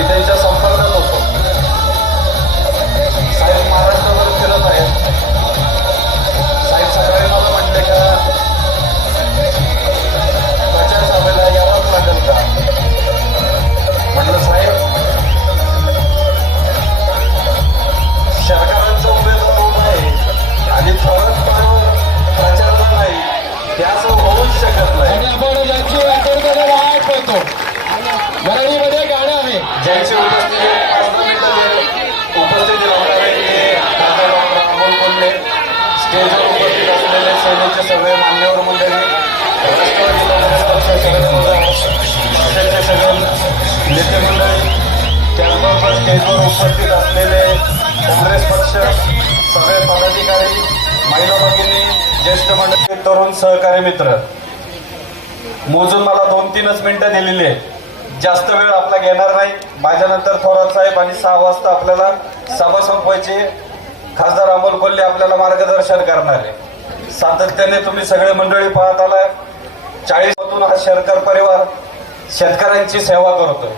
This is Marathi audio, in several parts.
मी त्यांच्या सगळे मान्यवर मंडळी. सगळे पक्षाचे सगळे नेते मंडळी त्याचबरोबर स्टेजवर उपस्थित असलेले काँग्रेस पक्ष सगळे पदाधिकारी महिला भगिनी ज्येष्ठ मंडळी तरुण सहकारी मित्र. मोजून मला दोन तीनच मिनिटं दिलेली आहे जास्त वेळ आपला घेणार नाही. माझ्यानंतर थोरात साहेब आणि सहा वाजता आपल्याला सभा संपवायची. खासदार अमोल कोल्हे आपल्याला मार्गदर्शन करणार आहे. सातत्याने तुम्ही सगळे मंडळी पाहत आलाय. चाळीस मधून हा शेतकर परिवार शेतकऱ्यांची सेवा करतो.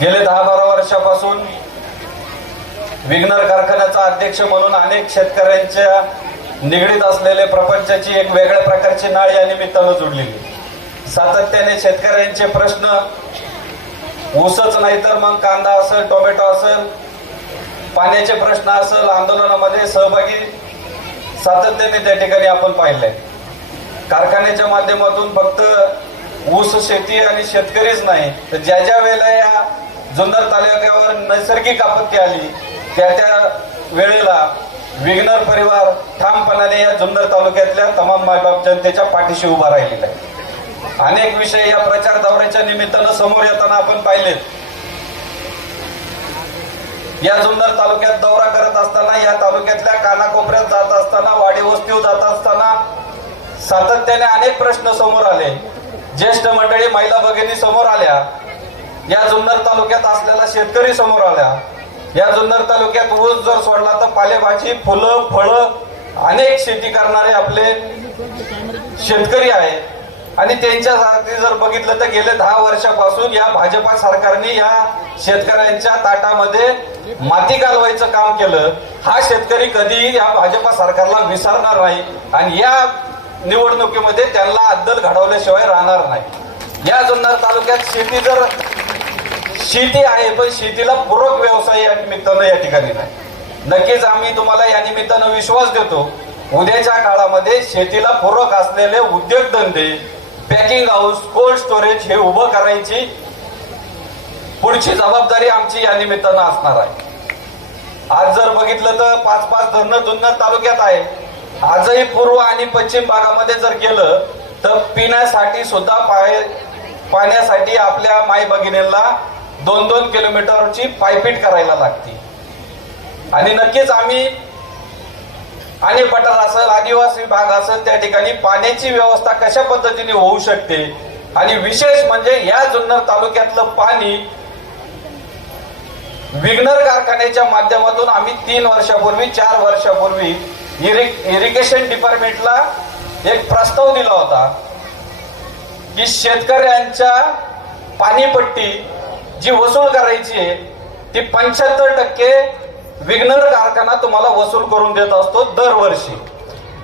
गेले दहा बारा वर्षापासून विग्नर कारखान्याचा अध्यक्ष म्हणून अनेक शेतकऱ्यांच्या निगडीत असलेले प्रपंचाची एक वेगळ्या प्रकारची नाळ या निमित्तानं जुडलेली. सातत्याने शेतकऱ्यांचे प्रश्न ऊसच नाही तर मग कांदा असेल टोमॅटो असेल पाण्याचे प्रश्न असेल आंदोलनामध्ये सहभागी सातत्याने त्या ठिकाणी आपण पाहिलंय. कारखान्याच्या माध्यमातून फक्त ऊस शेती आणि शेतकरीच नाही तर ज्या ज्या वेळेला या जुन्नर तालुक्यावर नैसर्गिक आपत्ती आली त्या त्या वेळेला विघ्नर परिवार ठामपणाने या जुन्नर तालुक्यातल्या तमाम मायबाप जनतेच्या पाठीशी उभा राहिलेला आहे. अनेक विषय या प्रचार दौऱ्याच्या निमित्तानं समोर येताना आपण पाहिलेत. या जुन्नर तालुक्यात दौरा करत असताना या तालुक्यातल्या कानाकोपऱ्यात जात असताना वाडी वस्तीव जात असताना सातत्याने अनेक प्रश्न समोर आले. ज्येष्ठ मंडळी महिला भगिनी समोर आल्या. या जुन्नर तालुक्यात असलेला शेतकरी समोर आल्या. या जुन्नर तालुक्यात ऊस जर सोडला तर पालेभाजी फुलं फळं अनेक शेती करणारे आपले शेतकरी आहेत. आणि त्यांच्यासाठी जर बघितलं तर गेल्या दहा वर्षापासून या भाजपा सरकारने या शेतकऱ्यांच्या ताटामध्ये माती घालवायचं काम केलं. हा शेतकरी कधीही या भाजपा सरकारला विसरणार नाही आणि या निवडणुकीमध्ये त्यांना अद्दल घडवल्याशिवाय राहणार नाही. या जुन्नर तालुक्यात शेती जर शेती आहे पण शेतीला पूरक व्यवसाय या निमित्तानं या ठिकाणी नाही. नक्कीच आम्ही तुम्हाला या निमित्तानं विश्वास देतो उद्याच्या काळामध्ये शेतीला पूरक असलेले उद्योगधंदे पॅकिंग हाऊस कोल्ड स्टोरेज हे उभं करायची पुढची जबाबदारी आमची या निमित्तानं असणार आहे. आज जर बघितलं तर पाच पाच धरणं जुन्नर तालुक्यात आहे. आजही पूर्व आणि पश्चिम भागामध्ये जर गेलं तर पिण्यासाठी सुद्धा पाय पाण्यासाठी आपल्या माई भगिनींना दोन दोन किलोमीटरची पायपीट करायला लागते. आणि नक्कीच आम्ही आणि पठार असेल आदिवासी भाग असेल त्या ठिकाणी पाण्याची व्यवस्था कशा पद्धतीने होऊ शकते? आणि विशेष म्हणजे या जुन्नर तालुक्यातलं पाणी विग्नर कारखान्याच्या माध्यमातून आम्ही तीन वर्षापूर्वी चार वर्षापूर्वी इरिगेशन डिपार्टमेंटला एक प्रस्ताव दिला होता की शेतकऱ्यांच्या पाणीपट्टी जी वसूल करायची आहे ती पंच्याहत्तर टक्के विग्नर कारखाना तुम्हाला वसूल करून देत असतो दरवर्षी.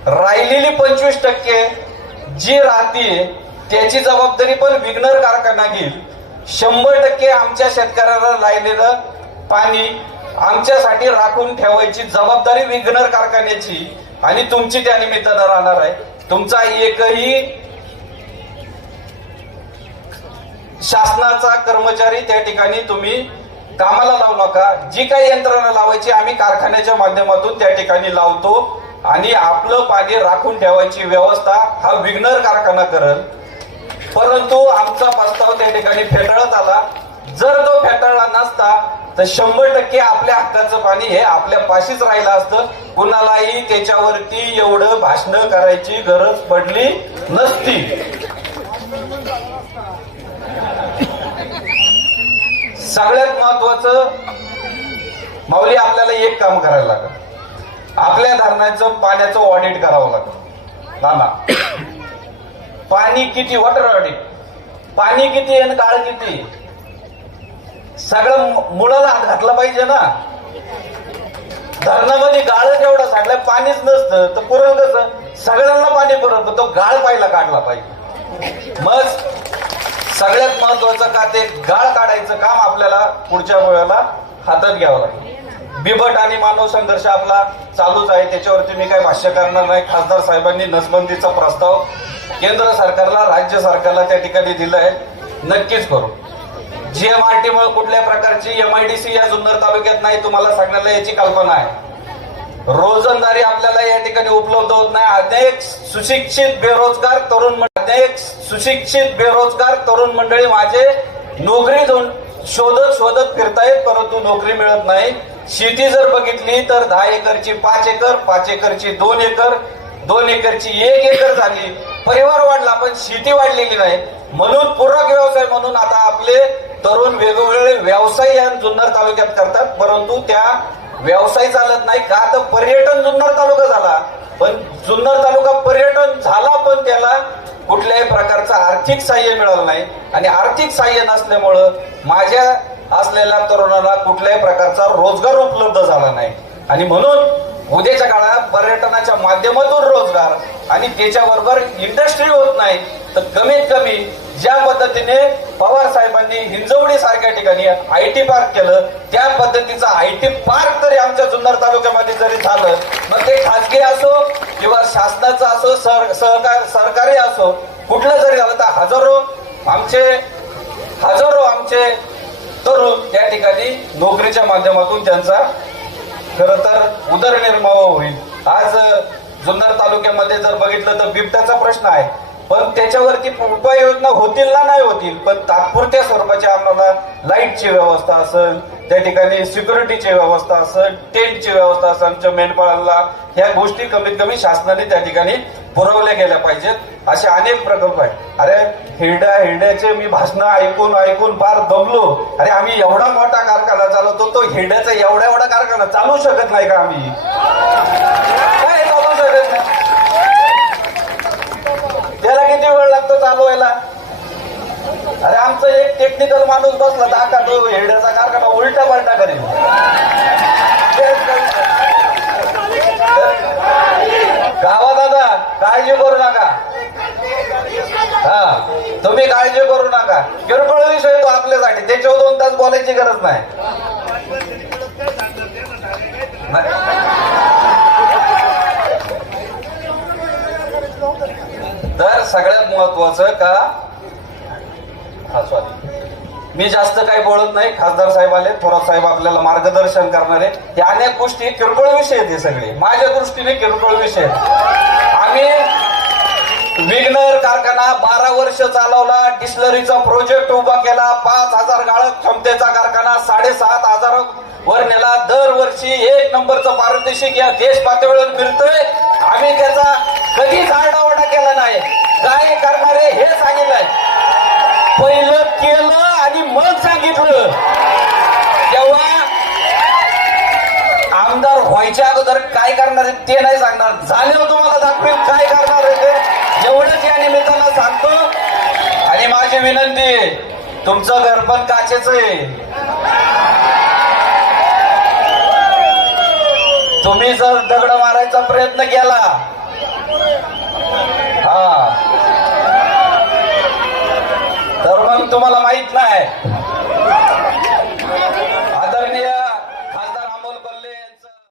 राहिलेली पंचवीस टक्के जी राहते त्याची जबाबदारी पण विग्नर कारखाना घेईल. शंभर टक्के आमच्या शेतकऱ्याला राहिलेलं पाणी आमच्यासाठी राखून ठेवायची जबाबदारी विग्नर कारखान्याची आणि तुमची त्या निमित्तानं राहणार आहे. तुमचा एकही शासनाचा कर्मचारी त्या ठिकाणी तुम्ही कामाला लावू नका. जी काही यंत्रणा लावायची आम्ही कारखान्याच्या माध्यमातून त्या ठिकाणी लावतो. आणि आपलं पाणी राखून ठेवायची व्यवस्था हा विग्नर कारखाना करल. परंतु आमचा प्रस्ताव त्या ठिकाणी फेटाळत आला. जर तो फेटाळला नसता तर शंभर टक्के आपल्या हक्काचं पाणी हे आपल्या पाशीच राहिलं असतं. कुणालाही त्याच्यावरती एवढं भाषण करायची गरज पडली नसती. सगळ्यात महत्वाचं माऊली आपल्याला एक काम करायला लागत आपल्या धरणाचं पाण्याचं ऑडिट करावं लागत ना पाणी किती वॉटर ऑडिट पाणी किती आहे आणि गाळ किती? सगळं मुळाला हात घातला पाहिजे ना. धरणामध्ये गाळ जेवढं सांगलं पाणीच नसतं तर पुरल कसं? सगळ्यांना पाणी पुरल तो गाळ पाहिला काढला पाहिजे. मग सगळ्यात महत्वाचं का ते गाळ काढायचं काम आपल्याला पुढच्या वेळेला हातात घ्यावं लागेल. बिबट आणि मानव संघर्ष आपला चालूच आहे. त्याच्यावरती मी काही भाष्य करणार नाही. खासदार साहेबांनी नसबंदीचा प्रस्ताव केंद्र सरकारला राज्य सरकारला त्या ठिकाणी दिलाय. नक्कीच करू. जीएमआरटी मुळे कुठल्या प्रकारची एमआयडीसी या जुन्नर तालुक्यात नाही तुम्हाला सांगण्याला याची कल्पना आहे. रोजंदारी आपल्याला या ठिकाणी उपलब्ध होत नाही. अनेक सुशिक्षित बेरोजगार तरुण अनेक सुशिक्षित बेरोजगार तरुण मंडळी माझे नोकरी शोधत शोधत फिरतायत परंतु नोकरी मिळत नाही. शेती जर बघितली तर दहा एकरची पाच एकर पाच एकरची दोन एकर दोन एकरची एक एकर झाली. परिवार वाढला पण शेती वाढलेली नाही. म्हणून पूरक व्यवसाय म्हणून आता आपले तरुण वेगवेगळे व्यवसाय या जुन्नर तालुक्यात करतात परंतु त्या व्यवसाय चालत नाही का तर पर्यटन जुन्नर तालुका झाला. पण जुन्नर तालुका पर्यटन झाला पण त्याला कुठल्याही प्रकारचं आर्थिक सहाय्य मिळालं नाही. आणि आर्थिक सहाय्य नसल्यामुळं माझ्या असलेल्या तरुणाला कुठल्याही प्रकारचा रोजगार उपलब्ध झाला नाही. आणि म्हणून उद्याच्या काळात पर्यटनाच्या माध्यमातून रोजगार आणि त्याच्याबरोबर इंडस्ट्री होत नाही तर कमीत कमी ज्या पद्धतीने पवार साहेबांनी हिंजवडी सारख्या ठिकाणी आय टी पार्क केलं त्या पद्धतीचं आय टी पार्क तरी आमच्या जुन्नर तालुक्यामध्ये जरी झालं मग ते खाजगी असो किंवा शासनाचं असो सर सहकार सरकारी असो कुठलं जरी झालं तर हजारो आमचे हजारो आमचे तरुण त्या ठिकाणी नोकरीच्या माध्यमातून त्यांचा खर तर उदरनिर्वाह होईल. आज जुन्नर तालुक्यामध्ये जर बघितलं तर बिबट्याचा प्रश्न आहे. पण त्याच्यावरती उपाययोजना होतील ना नाही होतील पण तात्पुरत्या स्वरूपाची आम्हाला लाईटची व्यवस्था असेल त्या ठिकाणी सिक्युरिटीची व्यवस्था असेल टेंटची व्यवस्था असेल आमच्या मेंढपाळांना ह्या गोष्टी कमीत कमी शासनाने त्या ठिकाणी पुरवल्या गेल्या पाहिजेत. असे अनेक प्रकल्प आहेत. अरे हिरड्या हिरड्याचे मी भाषणं ऐकून ऐकून फार दमलो. अरे आम्ही एवढा मोठा कारखाना चालवतो तो हिरड्याचा एवढा एवढा कारखाना चालू शकत नाही का आम्ही? काय चालू शकत नाही त्याला किती वेळ लागतो चालवायला अरे आमचं एक टेक्निकल माणूस बसला दाखा तो हिरड्याचा कारखाना उलटा पलटा करेल. गावा दादा काळजी करू नका. हा तुम्ही काळजी करू नका. किरकोळ विषय तो आपल्यासाठी. त्याच्यावर दोन तास बोलायची गरज नाही. तर सगळ्यात महत्वाचं का? हा सॉरी मी जास्त काही बोलत नाही. खासदार साहेब आले थोरात साहेब आपल्याला मार्गदर्शन करणारे. हे अनेक गोष्टी किरकोळ विषय आहेत हे सगळे. माझ्या दृष्टीने किरकोळ विषय आम्ही विग्नर कारखाना बारा वर्ष चालवला डिस्लरीचा प्रोजेक्ट उभा केला पाच हजार गाळक क्षमतेचा कारखाना साडेसात हजार वर नेला दरवर्षी एक नंबरचं पारितोषिक या देश पातळीवर मिळतोय. आम्ही त्याचा कधीच आरडाओरडा केला नाही. काय करणारे हे सांगितलंय. पहिलं केलं मन सांगितलं. तेव्हा आमदार व्हायच्या अगोदर काय करणार आहे ते नाही सांगणार. झाल्यावर हो तुम्हाला दाखवेल काय करणार आहे ते. एवढंच या निमित्तानं सांगतो. आणि माझी विनंती तुमचं घर पण काचेच आहे. तुम्ही जर दगड मारायचा प्रयत्न केला हा. तर मग तुम्हाला माहीत नाही.